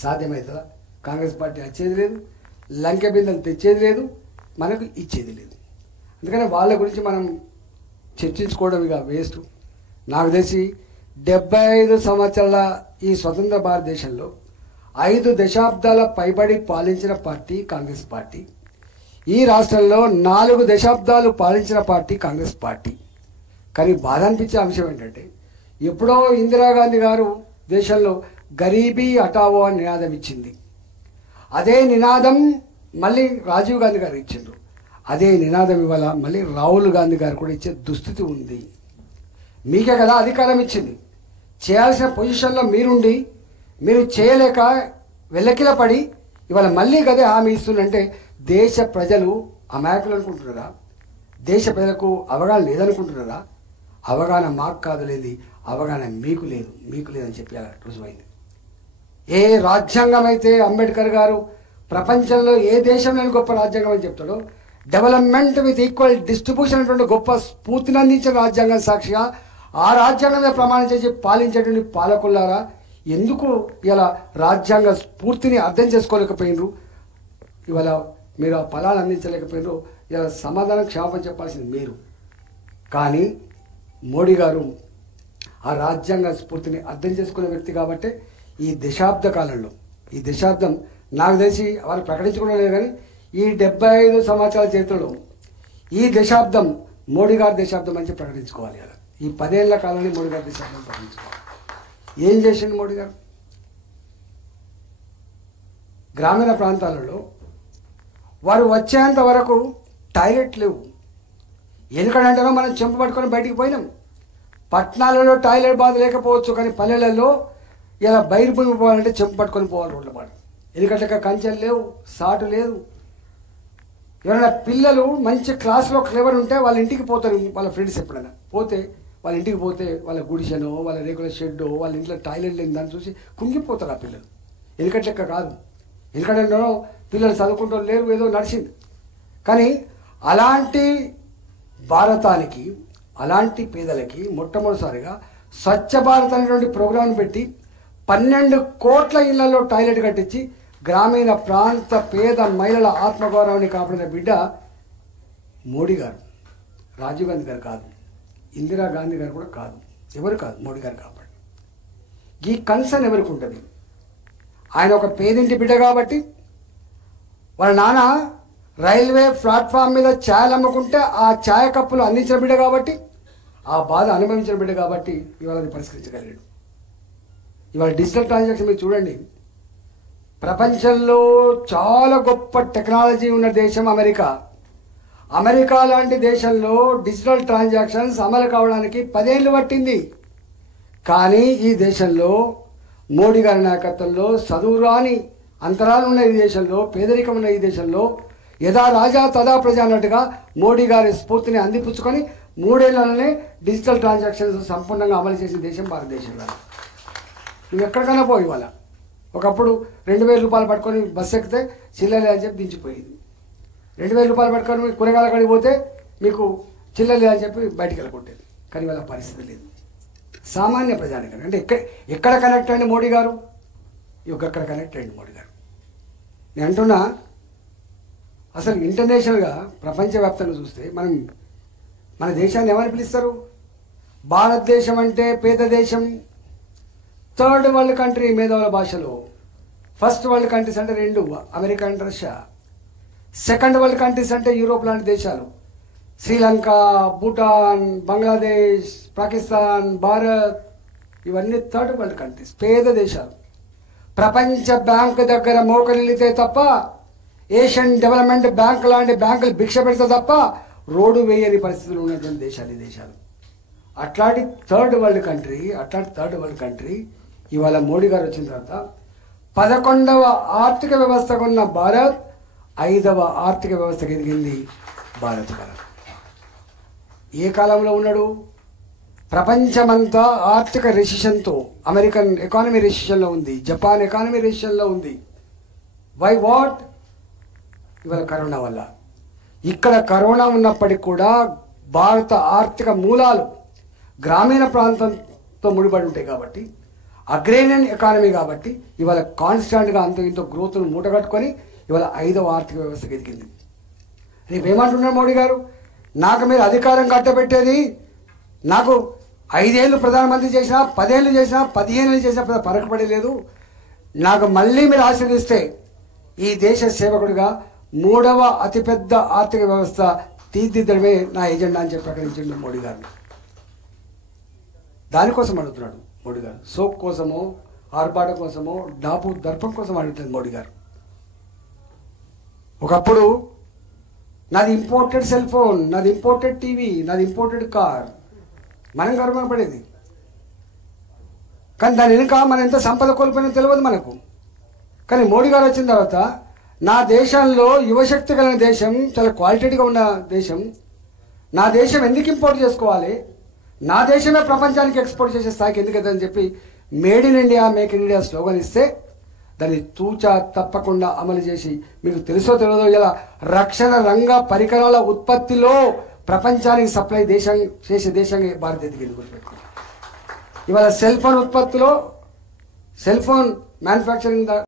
సాధ్యమవుతుందా? Congress party వచ్చేది లేదు, లంకె బిందెలు తెచ్చేది లేదు, మనకు ఇచ్చేది లేదు. అందుకని వాళ్ళ గురించి మనం చర్చించుకోవడం ఇక వేస్ట్. నాకు తెలిసి 75 సంవత్సరాల ఈ స్వతంత్ర భారతదేశంలో 5 దశాబ్దాల పైబడి పాలించిన పార్టీ కాంగ్రెస్ పార్టీ. ఈ రాష్ట్రంలో 4 దశాబ్దాలు పాలించిన పార్టీ కాంగ్రెస్ పార్టీ. కానీ బాధ అనిపించే అంశం ఏంటంటే, ఎప్పుడో ఇందిరాగాంధీ గారు దేశంలో గరీబీ హఠావో అని నినాదం ఇచ్చింది. అదే నినాదం మళ్ళీ రాజీవ్ గాంధీ గారు ఇచ్చిండ్రు. అదే నినాదం ఇవాళ మళ్ళీ రాహుల్ గాంధీ గారు కూడా ఇచ్చే దుస్థితి ఉంది. మీకే కదా అధికారం ఇచ్చింది, చేయాల్సిన పొజిషన్లో మీరుండి మీరు చేయలేక వెల్లకిలపడి ఇవాళ మళ్ళీ గదే హామీ ఇస్తుందంటే దేశ ప్రజలు అమాయకులు అనుకుంటున్నారా? దేశ ప్రజలకు అవగాహన లేదనుకుంటున్నారా? అవగాహన మాకు కాదు లేదు, అవగాహన మీకు లేదని చెప్పి అలా రుజువైంది. ఏ రాజ్యాంగం అయితే అంబేద్కర్ గారు ప్రపంచంలో ఏ దేశంలోని గొప్ప రాజ్యాంగం అని చెప్తాడో, డెవలప్మెంట్ విత్ ఈక్వల్ డిస్ట్రిబ్యూషన్ అనేటువంటి గొప్ప స్ఫూర్తిని అందించిన రాజ్యాంగం సాక్షిగా ఆ రాజ్యాంగం మీద ప్రమాణం చేసి పాలించేటువంటి పాలకులారా ఎందుకు ఇలా రాజ్యాంగ స్ఫూర్తిని అర్థం చేసుకోలేకపోయినరు? ఇవాళ మీరు ఆ ఫలాలు అందించలేకపోయినరు. ఇలా సమాధానం క్షమాపణ చెప్పాల్సింది మీరు. కానీ మోడీ గారు ఆ రాజ్యాంగ స్ఫూర్తిని అర్థం చేసుకునే వ్యక్తి కాబట్టి ఈ దశాబ్ద కాలంలో, ఈ దశాబ్దం నాకు తెలిసి వాళ్ళు ప్రకటించుకోవడం లేదు, కానీ ఈ 75 సంవత్సరాల చరిత్రలో ఈ దశాబ్దం మోడీ గారి దశాబ్దం అని ప్రకటించుకోవాలి. అలా ఈ 10 ఏళ్ల కాలాన్ని మోడీ గారి దశాబ్దం ప్రకటించుకోవాలి. ఏం చేసిండు మోడీ గారు? గ్రామీణ ప్రాంతాలలో వారు వచ్చేంత వరకు టాయిలెట్ లేవు. ఎందుకంటేనో మనం చెంపు పట్టుకొని బయటికి పోయినాం. పట్టణాలలో టాయిలెట్ బాధ లేకపోవచ్చు, కానీ పల్లెలలో ఇలా బయట భూమి పోవాలంటే చెంపు పట్టుకొని పోవాలి రోడ్ల పాటు. ఎందుకంటే కంచెలు లేవు, సాటు లేదు. ఎవరైనా పిల్లలు మంచి క్లాస్లో క్లెవర్ ఉంటే వాళ్ళ ఇంటికి పోతారు, వాళ్ళ ఫ్రెండ్స్ ఎప్పుడైనా పోతే వాళ్ళ ఇంటికి పోతే వాళ్ళ గుడిసెనో వాళ్ళ రేకుల షెడ్డో వాళ్ళ ఇంట్లో టాయిలెట్ లేని దాన్ని చూసి కుంగిపోతారు ఆ పిల్లలు. ఎందుకంటే లెక్క కాదు, ఎందుకంటే పిల్లలు చదువుకుంటూ లేరు, ఏదో నడిచింది. కానీ అలాంటి భారతానికి, అలాంటి పేదలకి మొట్టమొదటిసారిగా స్వచ్ఛ భారత్ అనేటువంటి ప్రోగ్రాం పెట్టి 12 కోట్ల ఇళ్లలో టాయిలెట్ కట్టించి గ్రామీణ ప్రాంత పేద మహిళల ఆత్మగౌరవాన్ని కాపాడిన బిడ్డ మోడీ గారు. రాజీవ్ గాంధీ గారు కాదు, ఇందిరా గాంధీ గారు కూడా కాదు, ఎవరు కాదు, మోడీ గారు కాపాడు. ఈ కన్సర్న్ ఎవరికి ఉంటుంది? ఆయన ఒక పేదింటి బిడ్డ కాబట్టి, వాళ్ళ నాన్న రైల్వే ప్లాట్ఫామ్ మీద ఛాయలు అమ్ముకుంటే ఆ ఛాయ కప్పులు అందించిన బిడ్డ కాబట్టి, ఆ బాధ అనుభవించిన బిడ్డ కాబట్టి ఇవాళ అది పరిష్కరించగలిగాడు. ఇవాళ డిజిటల్ ట్రాన్సాక్షన్ మీరు చూడండి, ప్రపంచంలో చాలా గొప్ప టెక్నాలజీ ఉన్న దేశం అమెరికా. అమెరికా లాంటి దేశంలో డిజిటల్ ట్రాన్సాక్షన్స్ అమలు కావడానికి 10 ఏళ్ళు పట్టింది. కానీ ఈ దేశంలో మోడీ గారి నాయకత్వంలో చదువురాని అంతరాలు ఉన్న ఈ దేశంలో, పేదరికం ఉన్న ఈ దేశంలో యథా రాజా తదా ప్రజ అన్నట్టుగా మోడీ గారి స్ఫూర్తిని అందిపుచ్చుకొని 3 ఏళ్లలోనే డిజిటల్ ట్రాన్సాక్షన్స్ సంపూర్ణంగా అమలు చేసిన దేశం భారతదేశంలో. నువ్వు ఎక్కడికైనా పోయి ఇవాళ ఒకప్పుడు 2000 రూపాయలు పట్టుకొని బస్సు ఎక్కితే చిల్లలే అని చెప్పి దించిపోయేది. 2000 రూపాయలు పట్టుకొని కూరగాయల కాడికి పోతే మీకు చిల్లలే అని చెప్పి బయటికి వెళ్ళకొట్టేది. కానీ వాళ్ళ పరిస్థితి లేదు. సామాన్య ప్రజానికం అంటే ఎక్కడ కనెక్ట్ అయ్యింది మోడీ గారు? ఎక్కడ కనెక్ట్ అయ్యింది మోడీ గారు? నేను అంటున్నా, అసలు ఇంటర్నేషనల్గా ప్రపంచవ్యాప్తంగా చూస్తే మన దేశాన్ని ఏమని పిలుస్తారు? భారతదేశం అంటే పేద దేశం, 3rd వరల్డ్ కంట్రీ మేధావుల భాషలో. 1st వరల్డ్ కంట్రీస్ అంటే 2, America and Russia. 2nd world countries అంటే యూరోప్ లాంటి దేశాలు, శ్రీలంక, భూటాన్, బంగ్లాదేశ్, పాకిస్తాన్, భారత్, ఇవన్నీ 3rd వరల్డ్ కంట్రీస్, పేద దేశాలు. ప్రపంచ బ్యాంక్ దగ్గర మోకరిల్లితే తప్ప, ఏషియన్ డెవలప్మెంట్ బ్యాంక్ లాంటి బ్యాంకులు భిక్ష పెడితే తప్ప రోడ్డు వేయని పరిస్థితులు ఉన్నటువంటి దేశాలు ఈ దేశాలు. అట్లాంటి 3rd వరల్డ్ కంట్రీ ఇవాళ మోడీ గారు వచ్చిన తర్వాత 11వ ఆర్థిక వ్యవస్థగా ఉన్న భారత్ 5వ ఆర్థిక వ్యవస్థకు ఎదిగింది భారత్. ఏ కాలంలో ఉన్నాడు? ప్రపంచమంతా ఆర్థిక రెసిషన్తో, అమెరికన్ ఎకానమీ రెసిషన్లో ఉంది, జపాన్ ఎకానమీ రెసిషన్లో ఉంది. Why what? ఇవాళ కరోనా వల్ల. ఇక్కడ కరోనా ఉన్నప్పటికీ కూడా భారత ఆర్థిక మూలాలు గ్రామీణ ప్రాంతంతో ముడిపడి ఉంటాయి కాబట్టి అగ్రేరియన్ ఎకానమీ కాబట్టి ఇవాళ కాన్స్టాంట్గా అంత ఇంత గ్రోత్ను మూటగట్టుకొని ఇవాళ 5వ ఆర్థిక వ్యవస్థకు ఎదిగింది. రేపు ఏమంటున్నారు మోడీ గారు, నాకు మీరు అధికారం కట్టబెట్టేది నాకు 5 ఏళ్ళు ప్రధానమంత్రి చేసినా 10 ఏళ్ళు చేసినా 15 ఏళ్ళు చేసినా పరకపడలేదు, నాకు మళ్ళీ మీరు ఆశీర్వదిస్తే ఈ దేశ సేవకుడిగా 3వ అతిపెద్ద ఆర్థిక వ్యవస్థ తీర్చిదిద్దడమే నా ఎజెండా అని చెప్పి ప్రకటించండి మోడీ గారిని. దానికోసం అడుగుతున్నాడు మోడీ గారు. సోక్ కోసమో ఆర్భాట కోసమో డాపు దర్పం కోసం అడుగుతుంది మోడీ గారు. ఒకప్పుడు నాది ఇంపోర్టెడ్ సెల్ ఫోన్, నాది ఇంపోర్టెడ్ టీవీ, నాది ఇంపోర్టెడ్ కార్, మనం గర్వపడేది. కానీ దాని వెనుక మనం ఎంత సంపద కోల్పోయినా తెలియదు మనకు. కానీ మోడీ గారు వచ్చిన తర్వాత నా దేశంలో యువశక్తి కలిగిన దేశం, చాలా క్వాలిటీగా ఉన్న దేశం, నా దేశం ఎందుకు ఇంపోర్ట్ చేసుకోవాలి, నా దేశమే ప్రపంచానికి ఎక్స్పోర్ట్ చేసే స్థాయికి ఎందుకని చెప్పి made in India make in India slogan ఇస్తే దాన్ని తూచా తప్పకుండా అమలు చేసి, మీకు తెలుసో తెలియదో ఇలా రక్షణ రంగ పరికరాల ఉత్పత్తిలో ప్రపంచానికి సప్లై చేసే దేశంగా భారతదేశం గుర్తుపెట్టుకోండి. ఇవాళ సెల్ ఫోన్ ఉత్పత్తిలో సెల్ ఫోన్ మ్యానుఫ్యాక్చరింగ్